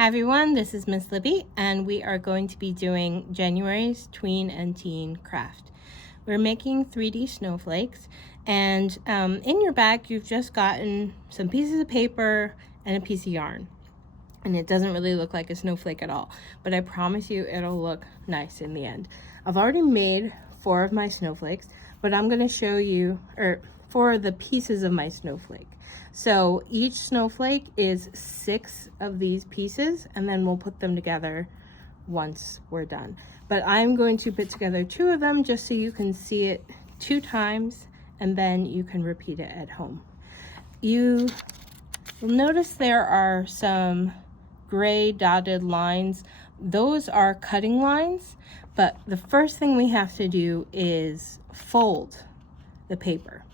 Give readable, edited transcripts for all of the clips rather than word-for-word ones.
Hi everyone, this is Miss Libby and we are going to be doing January's Tween and Teen craft. We're making 3D snowflakes and in your bag you've just gotten some pieces of paper and a piece of yarn. And it doesn't really look like a snowflake at all, but I promise you it'll look nice in the end. I've already made 4 of my snowflakes, but I'm going to show you, or 4 of the pieces of my snowflake. So each snowflake is 6 of these pieces, and then we'll put them together once we're done. But I'm going to put together 2 of them just so you can see it 2 times, and then you can repeat it at home. You'll notice there are some gray dotted lines. Those are cutting lines, but the first thing we have to do is fold the paper.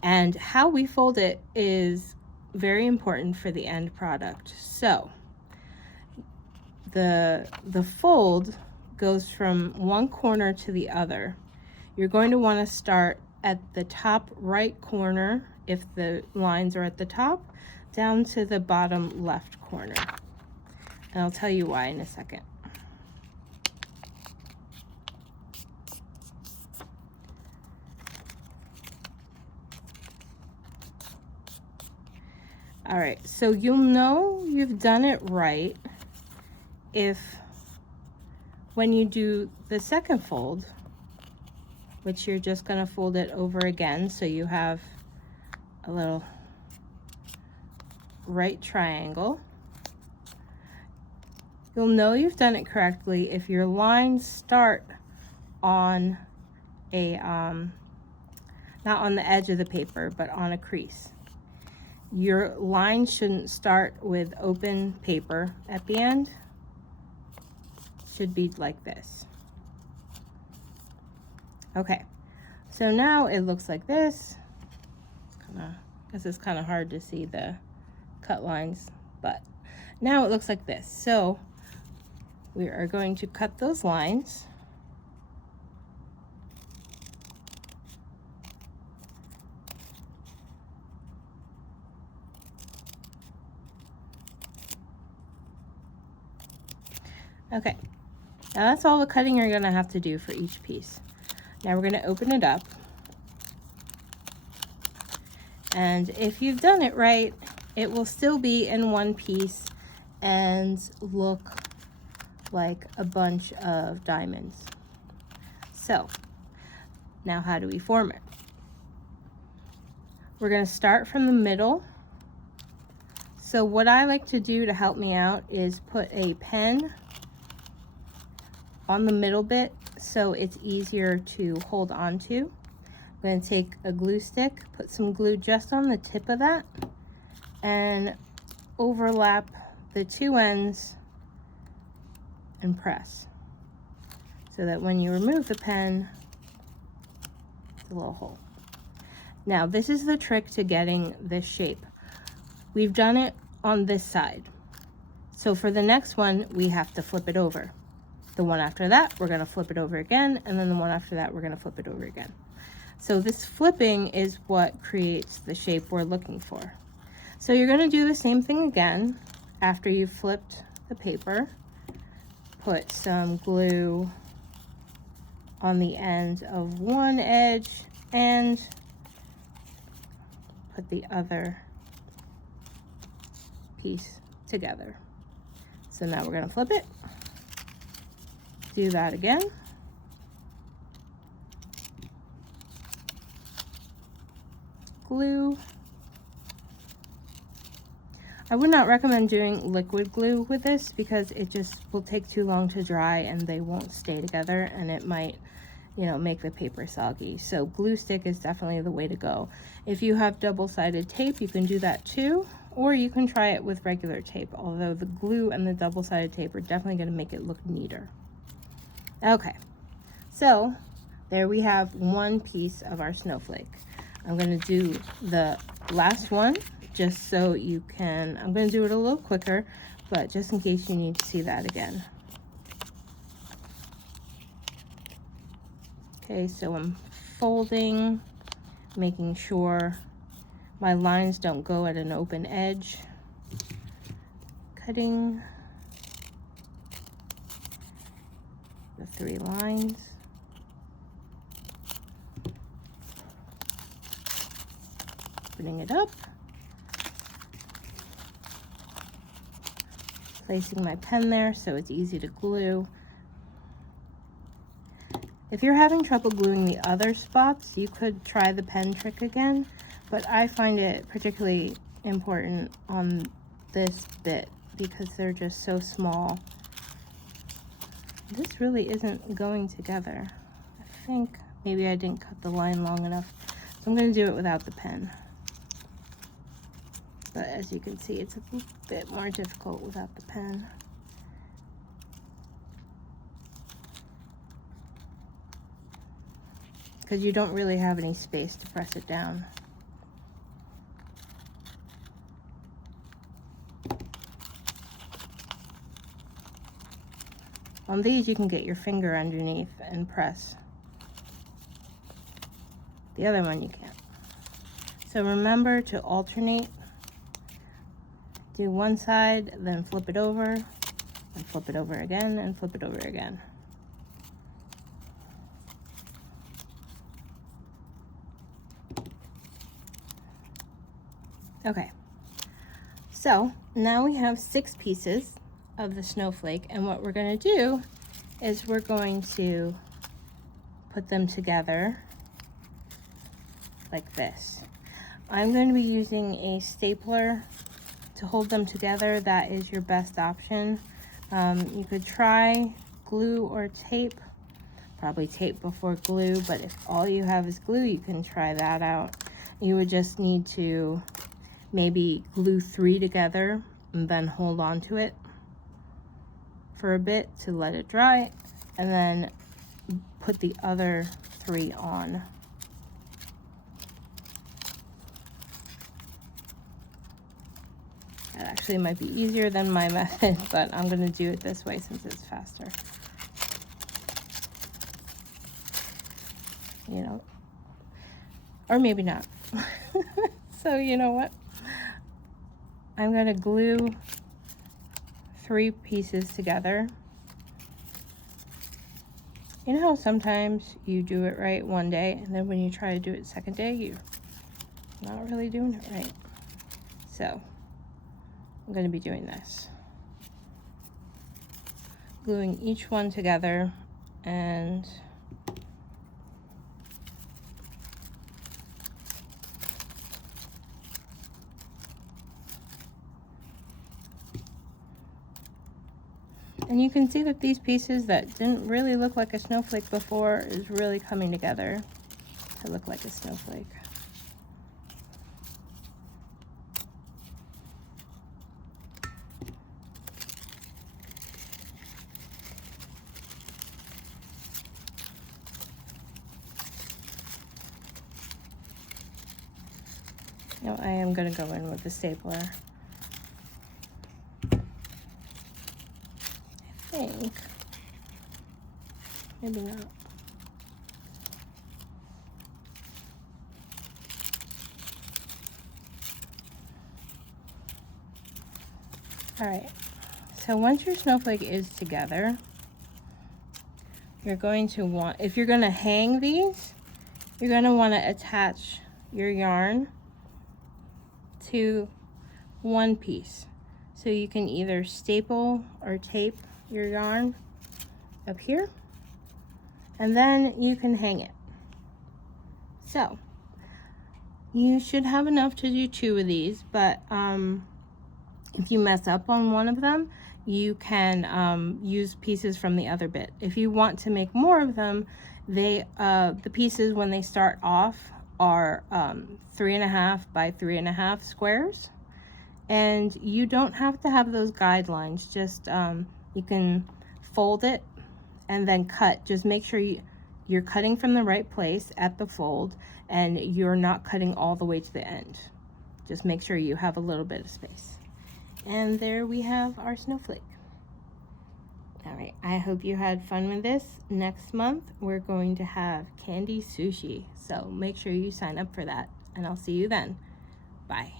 And how we fold it is very important for the end product. So the fold goes from one corner to the other. You're going to want to start at the top right corner if the lines are at the top, down to the bottom left corner. And I'll tell you why in a second. All right, so you'll know you've done it right if when you do the second fold, which you're just gonna fold it over again so you have a little right triangle. You'll know you've done it correctly if your lines start on a, not on the edge of the paper, but on a crease. Your line shouldn't start with open paper at the end. It should be like this. Okay, so now it looks like this. I guess it's kind of hard to see the cut lines, but now it looks like this. So we are going to cut those lines. Okay, now that's all the cutting you're gonna have to do for each piece. Now we're gonna open it up. And if you've done it right, it will still be in one piece and look like a bunch of diamonds. So now how do we form it? We're gonna start from the middle. So what I like to do to help me out is put a pen on the middle bit so it's easier to hold on to. I'm going to take a glue stick, put some glue just on the tip of that, and overlap the 2 ends and press so that when you remove the pen, it's a little hole. Now this is the trick to getting this shape. We've done it on this side. So for the next one, we have to flip it over. The one after that, we're gonna flip it over again, and then the one after that, we're gonna flip it over again. So this flipping is what creates the shape we're looking for. So you're gonna do the same thing again after you've flipped the paper. Put some glue on the end of one edge and put the other piece together. So now we're gonna flip it. Do that again. Glue. I would not recommend doing liquid glue with this because it just will take too long to dry and they won't stay together and it might, you know, make the paper soggy. So glue stick is definitely the way to go. If you have double-sided tape, you can do that too, or you can try it with regular tape, although the glue and the double-sided tape are definitely going to make it look neater. Okay, so there we have one piece of our snowflake. I'm going to do the last one just so you can, I'm going to do it a little quicker, but just in case you need to see that again. Okay, so I'm folding, making sure my lines don't go at an open edge, cutting, the 3 lines. Opening it up. Placing my pen there so it's easy to glue. If you're having trouble gluing the other spots, you could try the pen trick again, but I find it particularly important on this bit because they're just so small. This really isn't going together. I think maybe I didn't cut the line long enough, so I'm going to do it without the pen. But as you can see, it's a bit more difficult without the pen. Because you don't really have any space to press it down. On these, you can get your finger underneath and press. The other one you can't. So remember to alternate. Do one side, then flip it over, and flip it over again, and flip it over again. Okay, so now we have 6 pieces of the snowflake, and what we're going to do is we're going to put them together like this. I'm going to be using a stapler to hold them together. That is your best option. You could try glue or tape, probably tape before glue, but if all you have is glue, you can try that out. You would just need to maybe glue 3 together and then hold on to it for a bit to let it dry, and then put the other 3 on. That actually might be easier than my method, but I'm going to do it this way since it's faster. You know, or maybe not. So you know what? I'm going to glue 3 pieces together. You know how sometimes you do it right one day, and then when you try to do it second day, you're not really doing it right. So I'm going to be doing this. Gluing each one together, and you can see that these pieces that didn't really look like a snowflake before is really coming together to look like a snowflake. Now I am going to go in with the stapler. I think. Maybe not. All right, so once your snowflake is together, you're going to want, if you're going to hang these, you're going to want to attach your yarn to one piece. So you can either staple or tape your yarn up here, and then you can hang it. So you should have enough to do 2 of these, but if you mess up on one of them, you can use pieces from the other bit. If you want to make more of them, the pieces when they start off are 3.5 by 3.5 squares, and you don't have to have those guidelines. Just you can fold it and then cut. Just make sure you're cutting from the right place at the fold, and you're not cutting all the way to the end. Just make sure you have a little bit of space. And there we have our snowflake. All right, I hope you had fun with this. Next month, we're going to have candy sushi. So make sure you sign up for that, and I'll see you then. Bye.